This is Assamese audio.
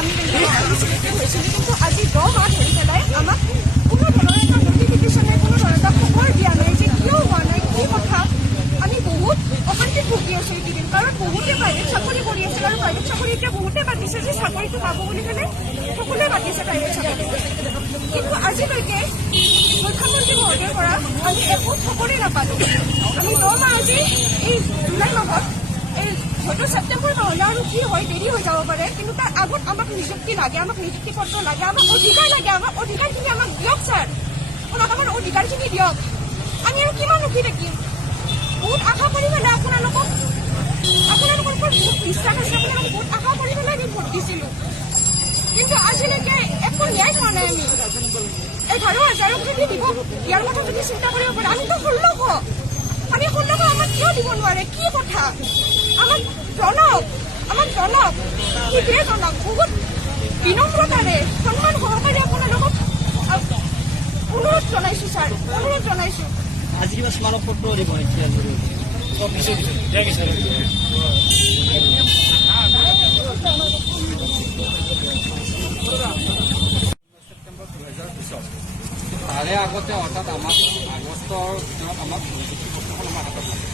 আমি কিন্তু আজি 10 মাহ ধৰি পেলাই আমাক কোনো ধৰণৰ এটা নটিফিকেশ্যন নাই, কোনো ধৰণৰ এটা খবৰ দিয়া নাই যে কিয় হোৱা নাই, কি কথা। আমি বহুত অশান্তিত ভুগি আছোঁ এইকেইদিন, কাৰণ বহুতে প্ৰাইভেট চাকৰি কৰি আছে আৰু প্ৰাইভেট চাকৰি এতিয়া বহুতে পাতিছে যে চাকৰিটো পাব বুলি ক'লে সকলোৱে পাতিছে প্ৰাইভেট চাকৰি। কিন্তু আজিলৈকে মুখ্যমন্ত্ৰী মহোদয়ৰ পৰা আমি একো খবৰেই নাপালোঁ। আমি 10 মাহ আজি এই জুলাই মাহত হয়তো ছেপ্টেম্বৰ মাহলৈ আৰু কি হয় দেৰি হৈ যাব পাৰে, কিন্তু তাৰ আগত আমাক নিযুক্তি লাগে, আমাক নিযুক্তি পত্ৰ লাগে, আমাক অধিকাৰ লাগে, আমাক অধিকাৰখিনি আমাক দিয়ক ছাৰ, আমাক আমাৰ অধিকাৰখিনি দিয়ক। আমি আৰু কিমান ৰখি থাকিম? বহুত আশা কৰি পেলাই আপোনালোকৰ ওপৰত বহুত বিশ্বাস আছে, আপোনালোকক বহুত আশা কৰি পেলাই আমি ভোট দিছিলোঁ, কিন্তু আজিলৈকে একো ন্যায় পোৱা নাই। আমি 11,000 যদি দিব, ইয়াৰ কথা যদি চিন্তা কৰিব পাৰে, আমিতো 16,000, আমি 16,000 আমাক কিয় দিব নোৱাৰে? কি কথা? আমাক জনাওক, সেইটোৱে জনাওক। বহুত বিনম্ৰতাৰে সন্মান সহকাৰে আপোনালোকক অনুৰোধ জনাইছোঁ ছাৰ, অনুৰোধ জনাইছোঁ। আজি কিবা স্মাৰক পত্ৰ দিব তাৰে আগতে অৰ্থাৎ আমাক আগষ্টৰ ভিতৰত আমাক নিযুক্তি পত্ৰখন আমাৰ হাতত লাগে।